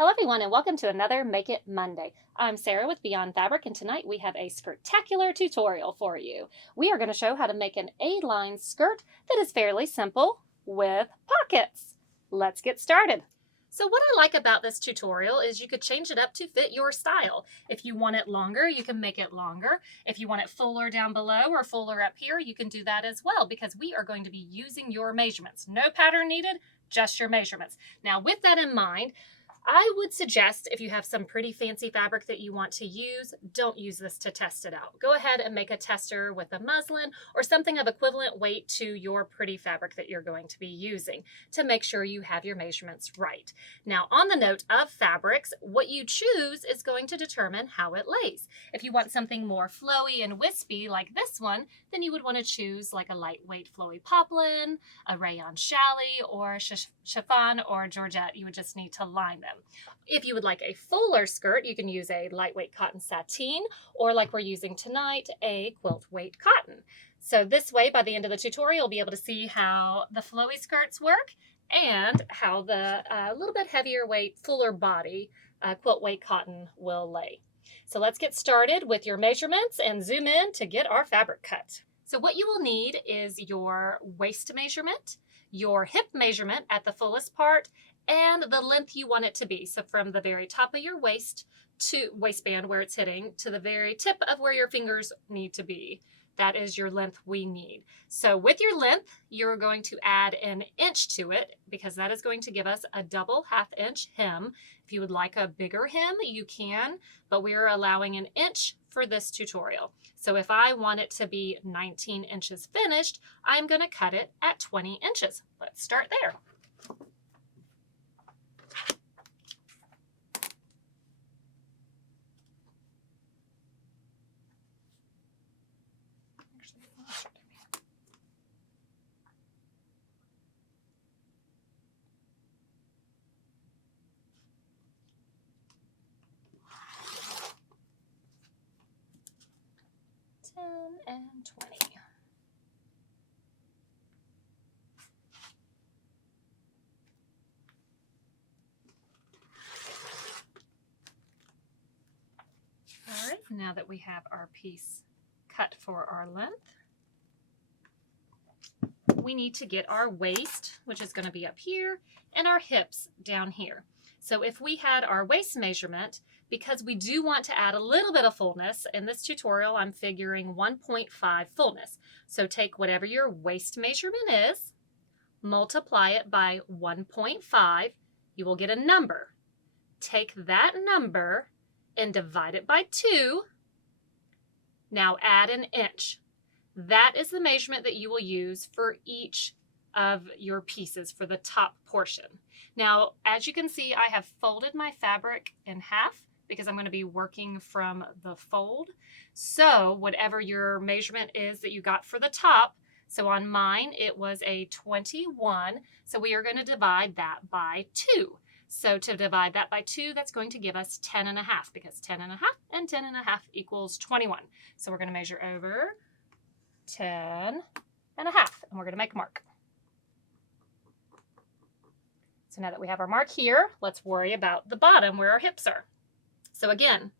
Hello everyone and welcome to another Make It Monday. I'm Sarah with Beyond Fabric and tonight we have a skirtacular tutorial for you. We are going to show how to make an A-line skirt that is fairly simple with pockets. Let's get started. So what I like about this tutorial is you could change it up to fit your style. If you want it longer, you can make it longer. If you want it fuller down below or fuller up here, you can do that as well because we are going to be using your measurements. No pattern needed, just your measurements. Now with that in mind, I would suggest if you have some pretty fancy fabric that you want to use, don't use this to test it out. Go ahead and make a tester with a muslin or something of equivalent weight to your pretty fabric that you're going to be using to make sure you have your measurements right. Now, on the note of fabrics, what you choose is going to determine how it lays. If you want something more flowy and wispy like this one, then you would want to choose like a lightweight flowy poplin, a rayon challis, or chiffon or georgette. You would just need to line them. If you would like a fuller skirt, you can use a lightweight cotton sateen, or like we're using tonight, a quilt weight cotton. So this way, by the end of the tutorial, you'll be able to see how the flowy skirts work and how the little bit heavier weight, fuller body quilt weight cotton will lay. So let's get started with your measurements and zoom in to get our fabric cut. So what you will need is your waist measurement, your hip measurement at the fullest part, and the length you want it to be. So from the very top of your waist to waistband where it's hitting to the very tip of where your fingers need to be. That is your length we need. So with your length, you're going to add an inch to it because that is going to give us a double ½ inch hem. If you would like a bigger hem, you can, but we're allowing an inch for this tutorial. So if I want it to be 19 inches finished, I'm going to cut it at 20 inches. Let's start there. And 20. All right, now that we have our piece cut for our length, we need to get our waist, which is going to be up here, and our hips down here. So if we had our waist measurement, because we do want to add a little bit of fullness, in this tutorial I'm figuring 1.5 fullness. So take whatever your waist measurement is, multiply it by 1.5, you will get a number. Take that number and divide it by 2. Now add an inch. That is the measurement that you will use for each of your pieces for the top portion. Now, as you can see, I have folded my fabric in half because I'm going to be working from the fold. So whatever your measurement is that you got for the top, so on mine it was a 21, so we are going to divide that by 2. So to divide that by 2, that's going to give us 10.5 because 10.5 and 10.5 equals 21. So we're going to measure over 10.5 and we're going to make a mark. So now that we have our mark here, let's worry about the bottom where our hips are. So again,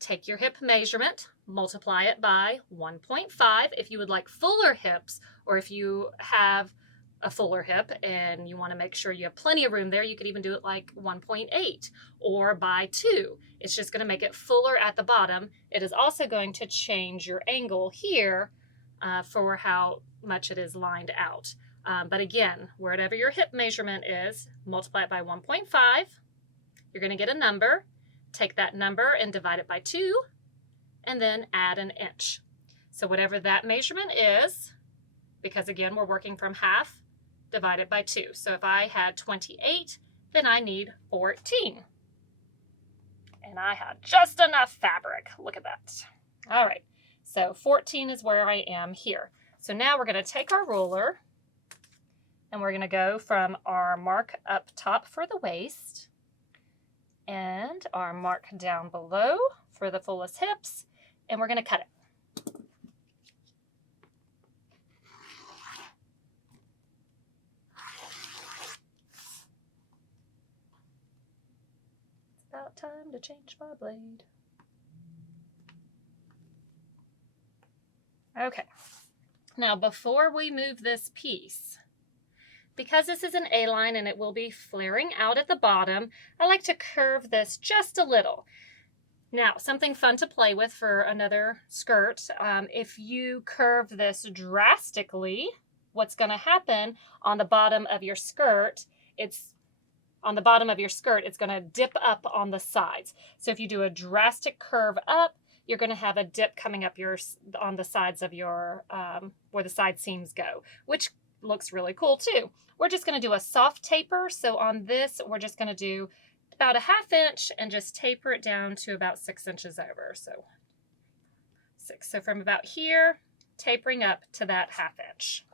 take your hip measurement, multiply it by 1.5 if you would like fuller hips, or if you have a fuller hip and you want to make sure you have plenty of room there, you could even do it like 1.8 or by 2. It's just going to make it fuller at the bottom. It is also going to change your angle here for how much it is lined out. But again, whatever your hip measurement is, multiply it by 1.5. You're going to get a number. Take that number and divide it by 2, and then add an inch. So whatever that measurement is, because again, we're working from half, divide it by 2. So if I had 28, then I need 14. And I had just enough fabric. Look at that. All right, so 14 is where I am here. So now we're going to take our ruler and we're going to go from our mark up top for the waist and our mark down below for the fullest hips, and we're going to cut it. About time to change my blade. Okay, now before we move this piece, because this is an A-line and it will be flaring out at the bottom, I like to curve this just a little. Now, something fun to play with for another skirt, if you curve this drastically, what's going to happen on the bottom of your skirt, it's going to dip up on the sides. So if you do a drastic curve up, you're going to have a dip coming up on the sides of your, where the side seams go, which looks really cool too. We're just going to do a soft taper. So on this, we're just going to do about a 1/2 inch and just taper it down to about 6 inches over. So 6. So from about here, tapering up to that 1/2 inch.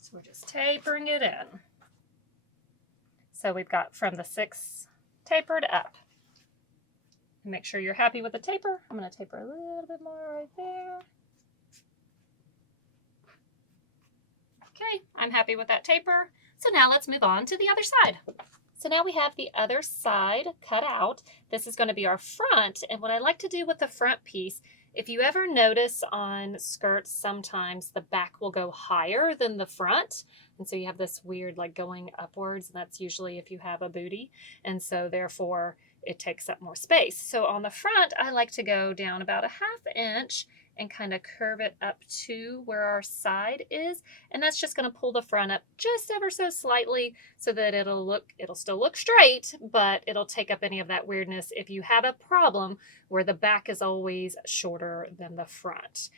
So we're just tapering it in. So we've got from the 6 tapered up. Make sure you're happy with the taper. I'm going to taper a little bit more right there. Okay, I'm happy with that taper. So now let's move on to the other side. So now we have the other side cut out. This is going to be our front. And what I like to do with the front piece, if you ever notice on skirts, sometimes the back will go higher than the front. And so you have this weird like going upwards. And that's usually if you have a booty. And so therefore it takes up more space. So on the front, I like to go down about a 1/2 inch and kind of curve it up to where our side is. And that's just going to pull the front up just ever so slightly so that it'll still look straight, but it'll take up any of that weirdness if you have a problem where the back is always shorter than the front.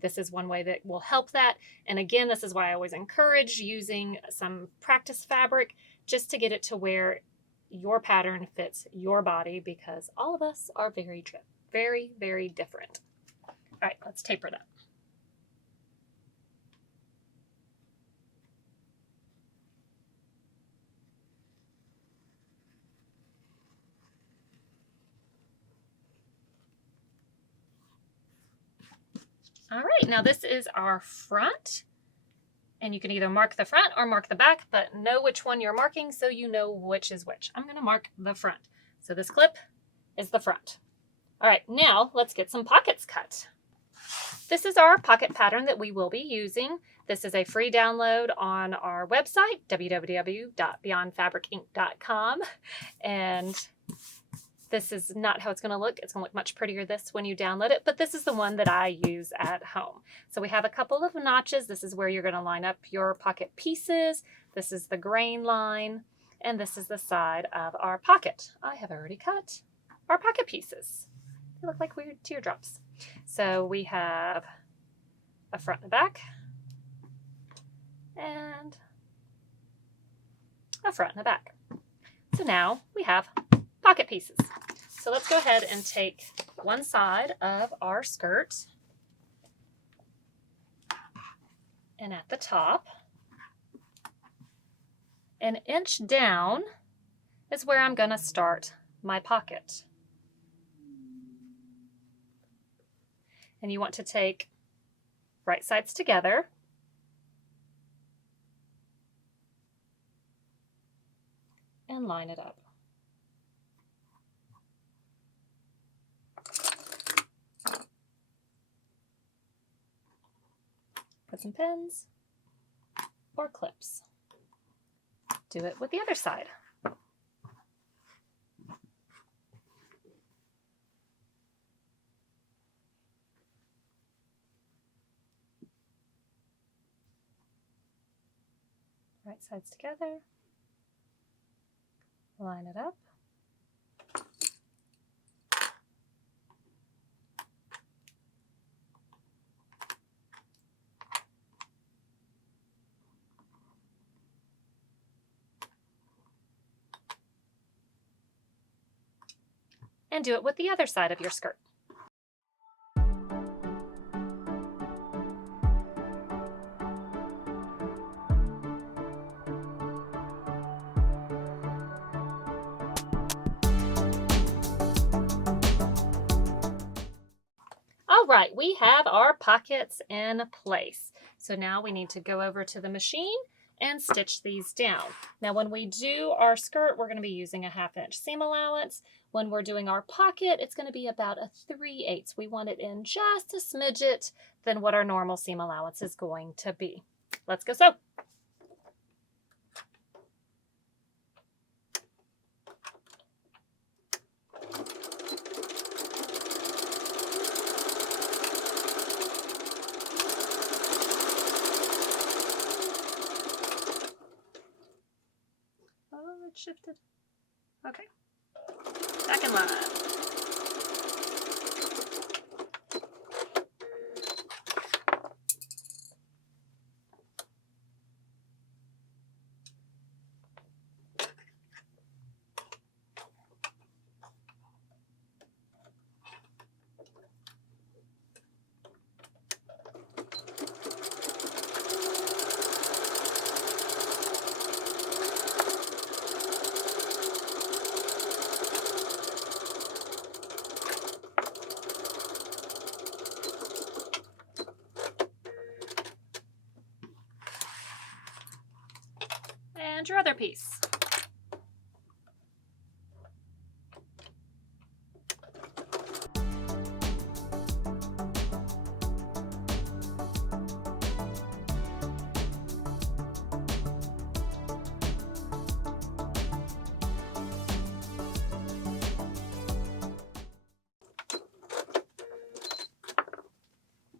This is one way that will help that. And again, this is why I always encourage using some practice fabric just to get it to where your pattern fits your body, because all of us are very, very different. All right, let's taper it up. All right, now this is our front. And you can either mark the front or mark the back, but know which one you're marking so you know which is which. I'm going to mark the front. So this clip is the front. All right, now let's get some pockets cut. This is our pocket pattern that we will be using. This is a free download on our website, www.beyondfabricinc.com. And this is not how it's going to look. It's going to look much prettier this when you download it, but this is the one that I use at home. So we have a couple of notches. This is where you're going to line up your pocket pieces. This is the grain line, and this is the side of our pocket. I have already cut our pocket pieces. They look like weird teardrops. So we have a front and a back, and a front and a back. So now we have pocket pieces. So let's go ahead and take one side of our skirt, and at the top, 1 inch down is where I'm going to start my pocket. And you want to take right sides together and line it up. Put some pins or clips. Do it with the other side. Right sides together. Line it up. And do it with the other side of your skirt. All right, we have our pockets in place. So now we need to go over to the machine and stitch these down. Now when we do our skirt, we're going to be using a 1/2 inch seam allowance. When we're doing our pocket, it's going to be about a 3/8. We want it in just a smidget than what our normal seam allowance is going to be. Let's go sew. Oh, it shifted. Okay. Back in line. And your other piece.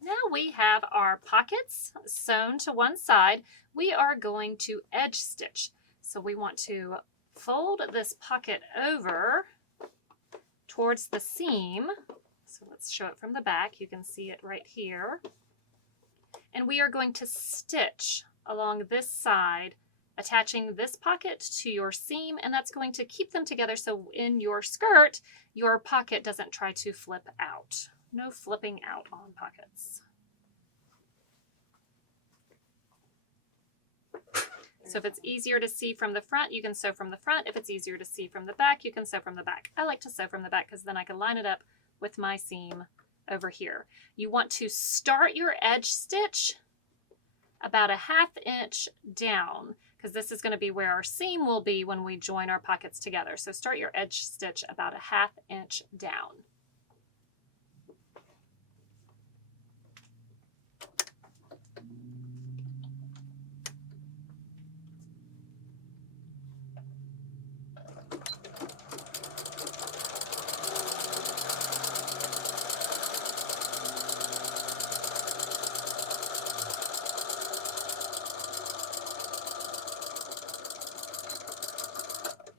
Now we have our pockets sewn to one side. We are going to edge stitch. So we want to fold this pocket over towards the seam. So let's show it from the back. You can see it right here. And we are going to stitch along this side, attaching this pocket to your seam, and that's going to keep them together so in your skirt, your pocket doesn't try to flip out. No flipping out on pockets. So if it's easier to see from the front, you can sew from the front. If it's easier to see from the back, you can sew from the back. I like to sew from the back because then I can line it up with my seam over here. You want to start your edge stitch about a 1/2 inch down because this is going to be where our seam will be when we join our pockets together. So start your edge stitch about a 1/2 inch down.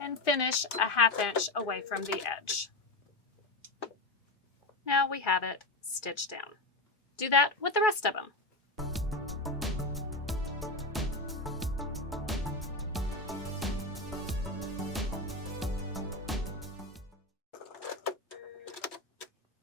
And finish a 1/2 inch away from the edge. Now we have it stitched down. Do that with the rest of them.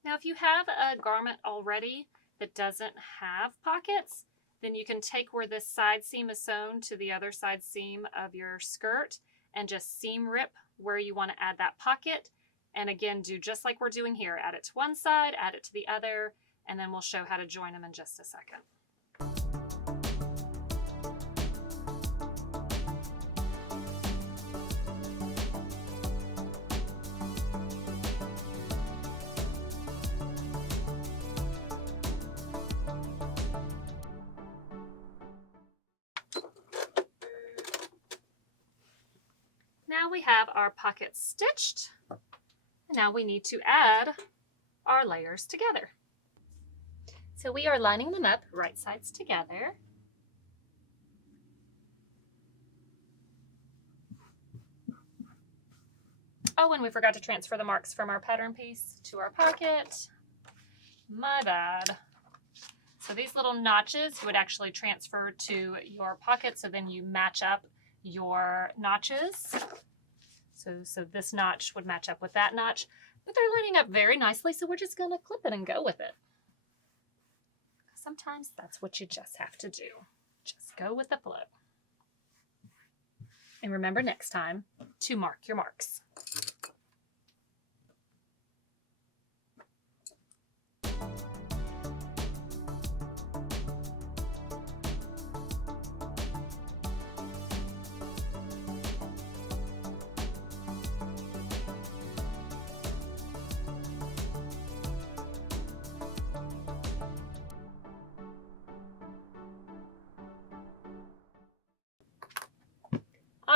Now if you have a garment already that doesn't have pockets, then you can take where this side seam is sewn to the other side seam of your skirt and just seam rip where you want to add that pocket. And again, do just like we're doing here. Add it to one side, add it to the other, and then we'll show how to join them in just a second. Now we have our pockets stitched. Now we need to add our layers together. So we are lining them up right sides together. Oh, and we forgot to transfer the marks from our pattern piece to our pocket. My bad. So these little notches you would actually transfer to your pocket, so then you match up your notches. So this notch would match up with that notch, but they're lining up very nicely, so we're just gonna clip it and go with it. Sometimes that's what you just have to do. Just go with the flow. And remember next time to mark your marks.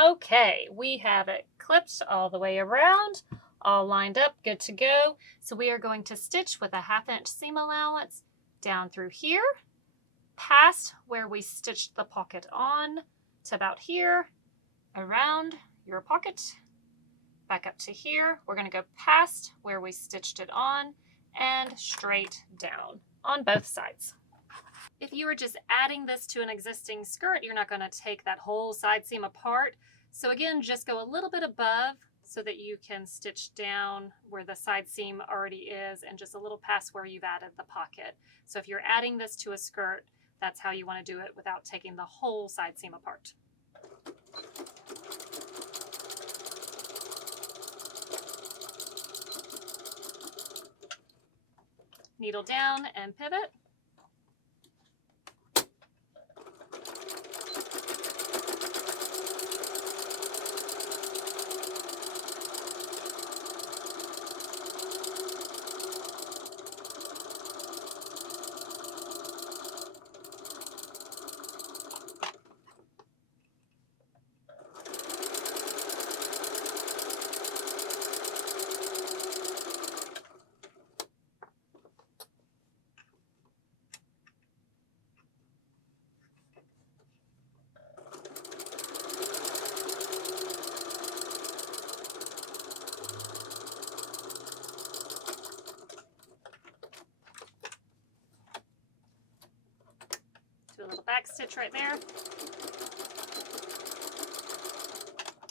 Okay, we have it clipped all the way around, all lined up, good to go. So we are going to stitch with a 1/2 inch seam allowance down through here, past where we stitched the pocket on to about here, around your pocket, back up to here. We're going to go past where we stitched it on and straight down on both sides. If you were just adding this to an existing skirt, you're not going to take that whole side seam apart. So again, just go a little bit above so that you can stitch down where the side seam already is and just a little past where you've added the pocket. So if you're adding this to a skirt, that's how you want to do it without taking the whole side seam apart. Needle down and pivot. Do a little back stitch right there.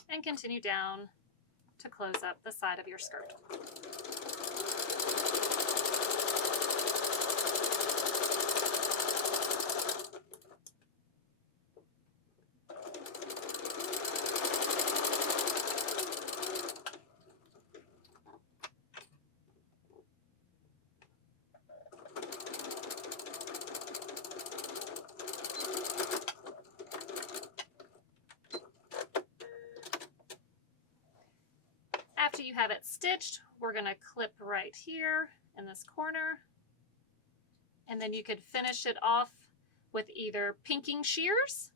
And continue down to close up the side of your skirt. After you have it stitched, we're going to clip right here in this corner, and then you could finish it off with either pinking shears,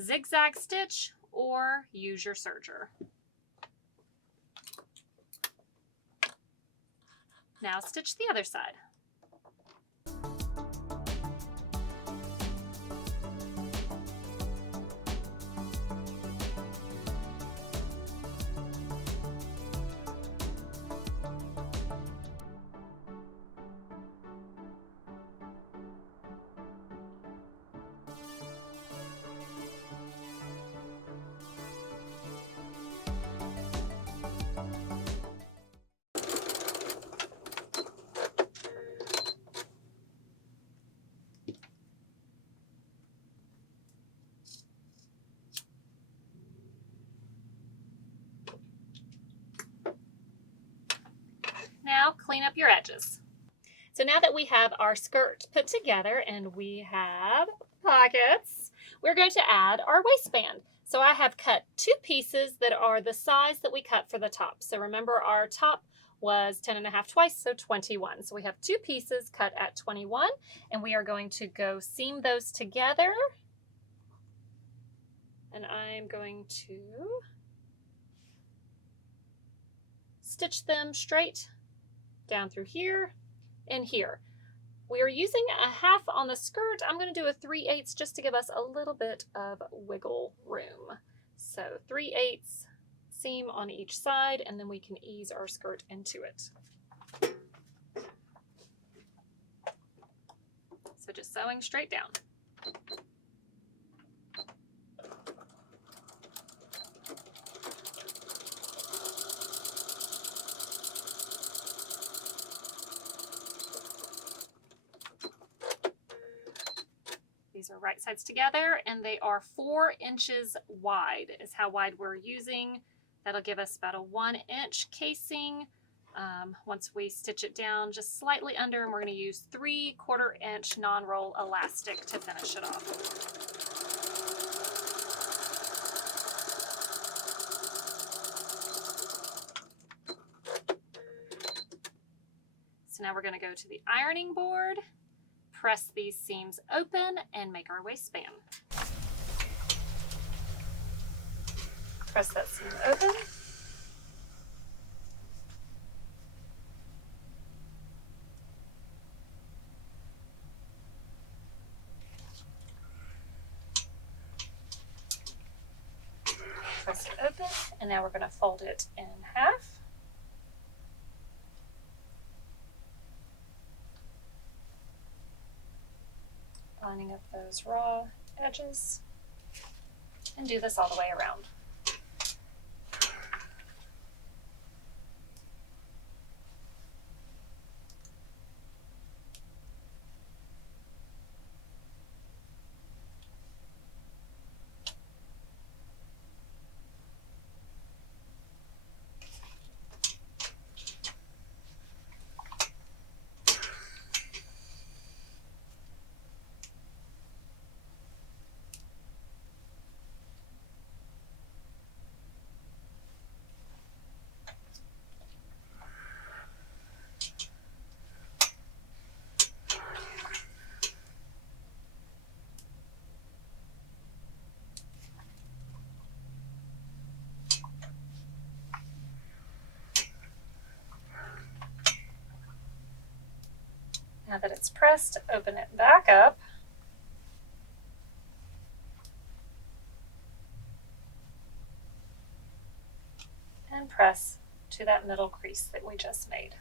zigzag stitch, or use your serger. Now stitch the other side. Now clean up your edges. So now that we have our skirt put together and we have pockets, we're going to add our waistband. So I have cut 2 pieces that are the size that we cut for the top. So remember, our top was 10.5 twice, so 21. So we have 2 pieces cut at 21, and we are going to go seam those together. And I'm going to stitch them straight down through here and here. We are using a 1/2 on the skirt. I'm going to do a 3/8 just to give us a little bit of wiggle room. So 3/8 seam on each side, and then we can ease our skirt into it. So just sewing straight down. These are right sides together, and they are 4 inches wide is how wide we're using. That'll give us about a 1-inch casing. Once we stitch it down just slightly under, and we're going to use 3/4 inch non-roll elastic to finish it off. So now we're going to go to the ironing board, press these seams open, and make our waistband. Press that seam open. Press it open, and now we're going to fold it in half. Lining up those raw edges, and do this all the way around. Now that it's pressed, open it back up. And press to that middle crease that we just made.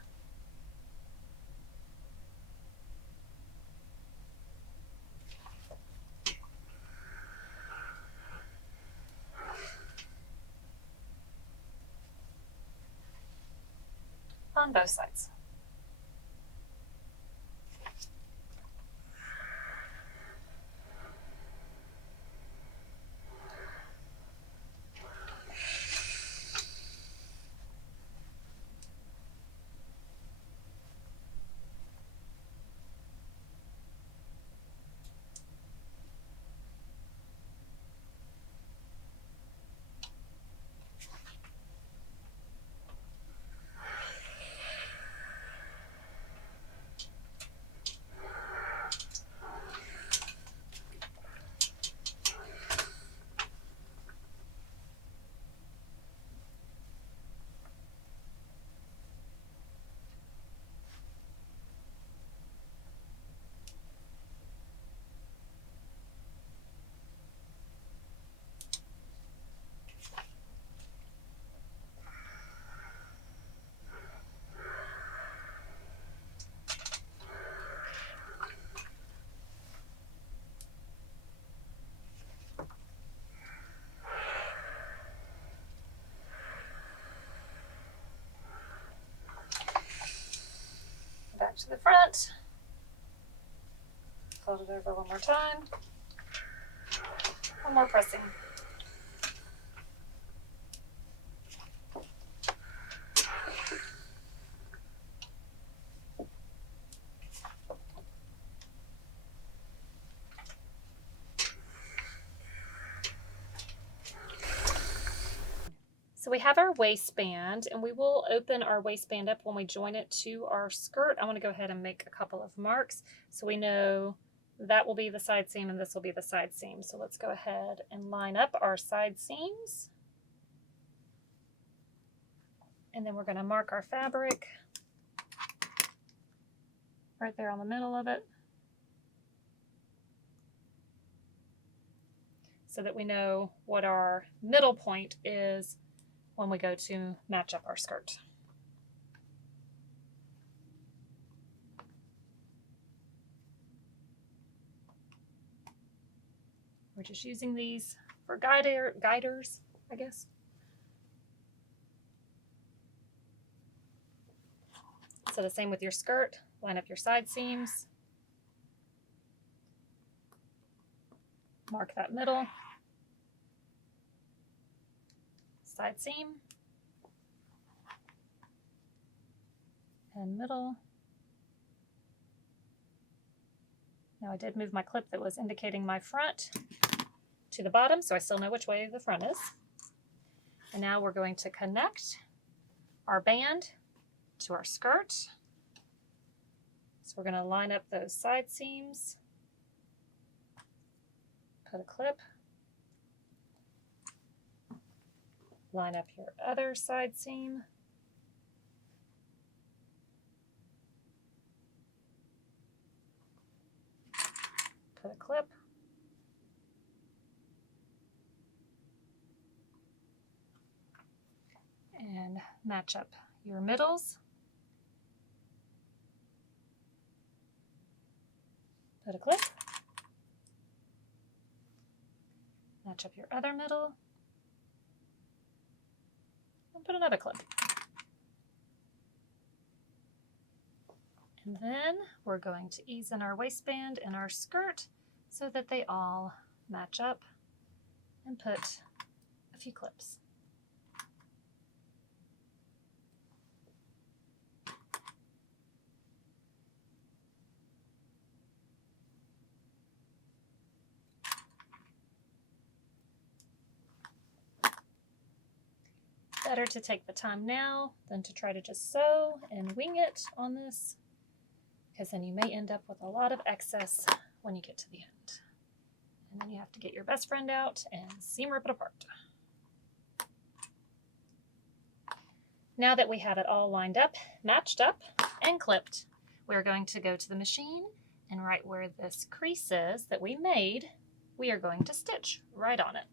On both sides. Back to the front. Fold it over one more time. One more pressing. So we have our waistband, and we will open our waistband up when we join it to our skirt. I want to go ahead and make a couple of marks so we know that will be the side seam and this will be the side seam. So let's go ahead and line up our side seams. And then we're going to mark our fabric right there on the middle of it, so that we know what our middle point is when we go to match up our skirt. We're just using these for guiders, I guess. So the same with your skirt, line up your side seams, mark that middle, side seam, and middle. Now I did move my clip that was indicating my front to the bottom, so I still know which way the front is. And now we're going to connect our band to our skirt. So we're going to line up those side seams, put a clip, Line up your other side seam. Put a clip. And match up your middles. Put a clip. Match up your other middle. And put another clip. And then we're going to ease in our waistband and our skirt so that they all match up, and put a few clips. Better to take the time now than to try to just sew and wing it on this, because then you may end up with a lot of excess when you get to the end. And then you have to get your best friend out and seam rip it apart. Now that we have it all lined up, matched up, and clipped, we're going to go to the machine, and right where this crease is that we made, we are going to stitch right on it.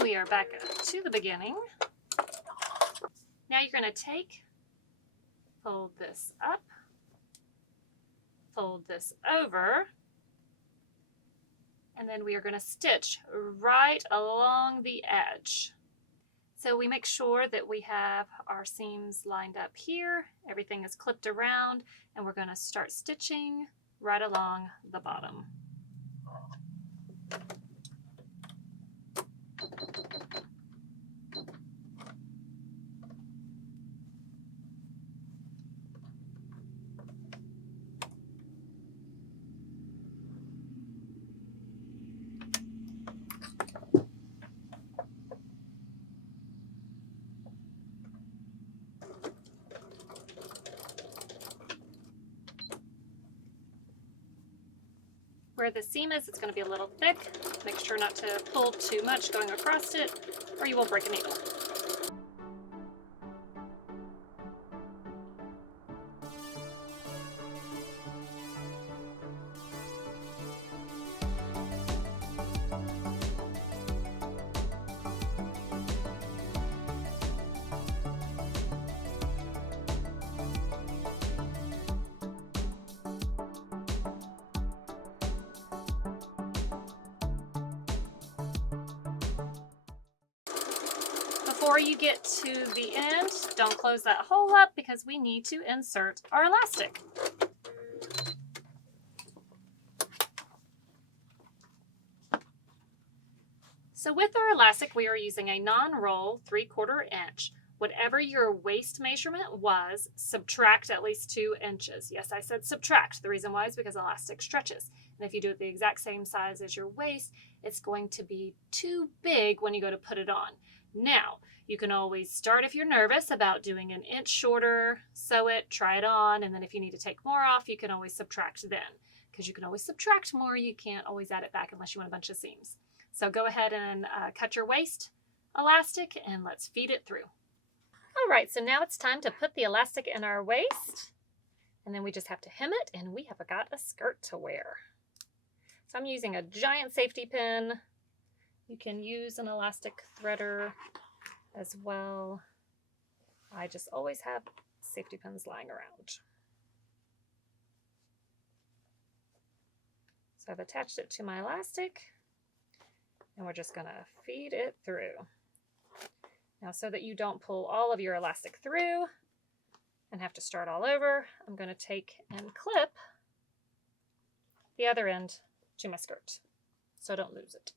We are back to the beginning. Now you're going to fold this up, fold this over, and then we are going to stitch right along the edge. So we make sure that we have our seams lined up here, everything is clipped around, and we're going to start stitching right along the bottom. Where the seam is, it's going to be a little thick. Make sure not to pull too much going across it, or you will break a needle. Before you get to the end, don't close that hole up because we need to insert our elastic. So with our elastic, we are using a non-roll 3/4 inch. whatever your waist measurement was, subtract at least 2 inches. Yes, I said subtract. The reason why is because elastic stretches. And if you do it the exact same size as your waist, it's going to be too big when you go to put it on. Now, you can always start if you're nervous about doing an inch shorter, sew it, try it on, and then if you need to take more off, you can always subtract then. Because you can always subtract more, you can't always add it back unless you want a bunch of seams. So go ahead and cut your waist elastic and let's feed it through. All right, so now it's time to put the elastic in our waist, and then we just have to hem it, and we have got a skirt to wear. So I'm using a giant safety pin. You can use an elastic threader as well. I just always have safety pins lying around. So I've attached it to my elastic, and we're just gonna feed it through. Now, so that you don't pull all of your elastic through and have to start all over, I'm going to take and clip the other end to my skirt so I don't lose it.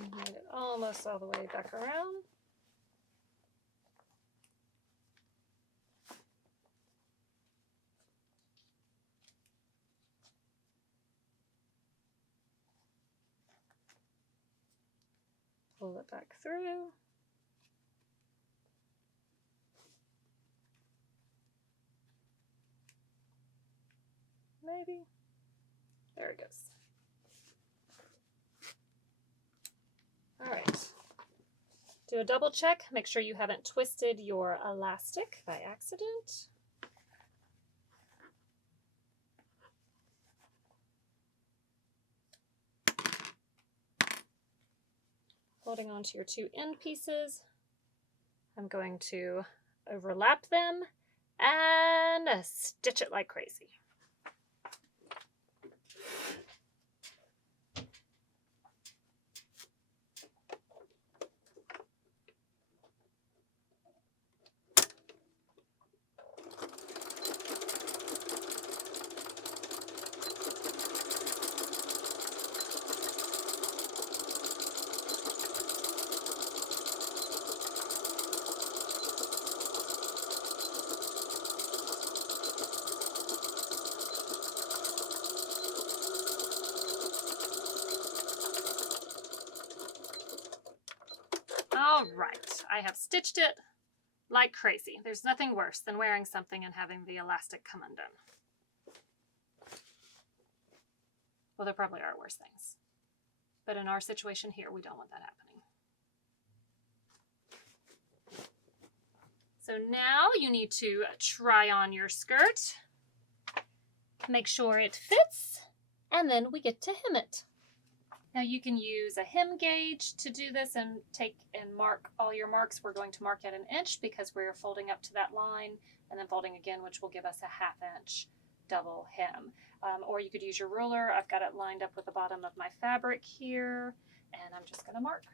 Made it almost all the way back around. Pull it back through. Maybe. There it goes. All right. Do a double check. Make sure you haven't twisted your elastic by accident. Holding on to your 2 end pieces, I'm going to overlap them and stitch it like crazy. All right, I have stitched it like crazy. There's nothing worse than wearing something and having the elastic come undone. Well, there probably are worse things, but in our situation here, we don't want that happening. So now you need to try on your skirt, make sure it fits, and then we get to hem it. Now you can use a hem gauge to do this and take and mark all your marks. We're going to mark at 1 inch because we're folding up to that line and then folding again, which will give us a 1/2 inch double hem. Or you could use your ruler. I've got it lined up with the bottom of my fabric here, and I'm just going to mark.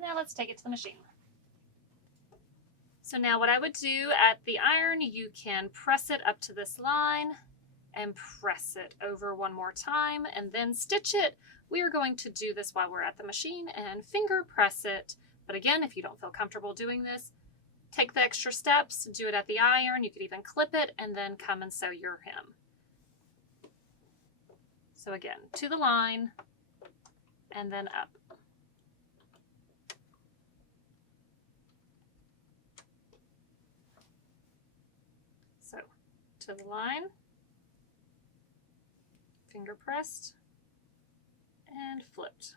Now let's take it to the machine. So now what I would do at the iron, you can press it up to this line and press it over one more time and then stitch it. We are going to do this while we're at the machine and finger press it. But again, if you don't feel comfortable doing this, take the extra steps, do it at the iron. You could even clip it and then come and sew your hem. So again, to the line and then up. So to the line, finger pressed and flipped.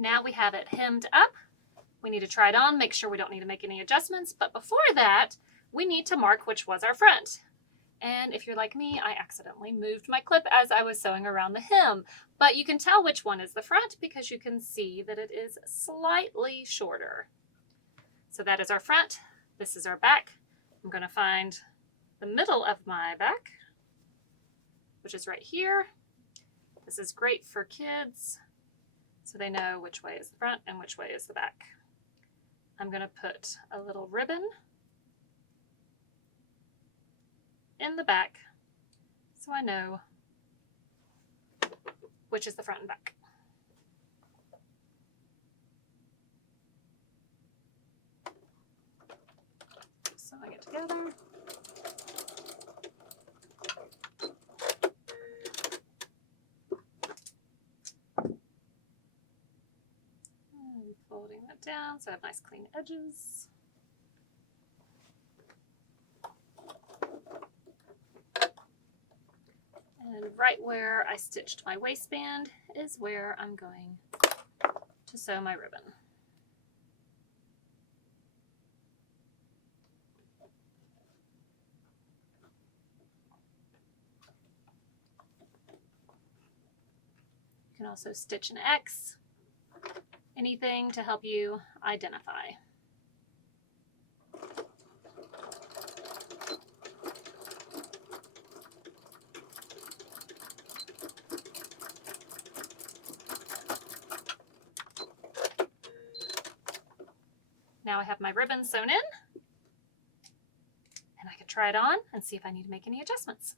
Now we have it hemmed up. We need to try it on, make sure we don't need to make any adjustments. But before that, we need to mark which was our front. And if you're like me, I accidentally moved my clip as I was sewing around the hem. But you can tell which one is the front because you can see that it is slightly shorter. So that is our front. This is our back. I'm going to find the middle of my back, which is right here. This is great for kids, so they know which way is the front and which way is the back. I'm going to put a little ribbon in the back so I know which is the front and back. Sewing it together. Folding that down so I have nice clean edges. And right where I stitched my waistband is where I'm going to sew my ribbon. You can also stitch an X. Anything to help you identify. Now I have my ribbon sewn in, and I can try it on and see if I need to make any adjustments.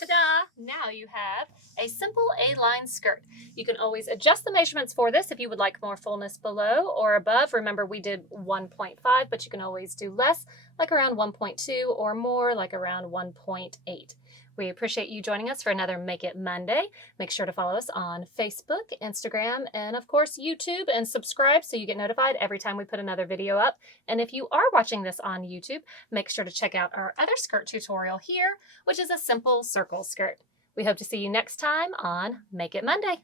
Ta-da! Now you have a simple A-line skirt. You can always adjust the measurements for this if you would like more fullness below or above. Remember, we did 1.5, but you can always do less, like around 1.2, or more, like around 1.8. We appreciate you joining us for another Make It Monday. Make sure to follow us on Facebook, Instagram, and of course YouTube, and subscribe so you get notified every time we put another video up. And if you are watching this on YouTube, make sure to check out our other skirt tutorial here, which is a simple circle skirt. We hope to see you next time on Make It Monday.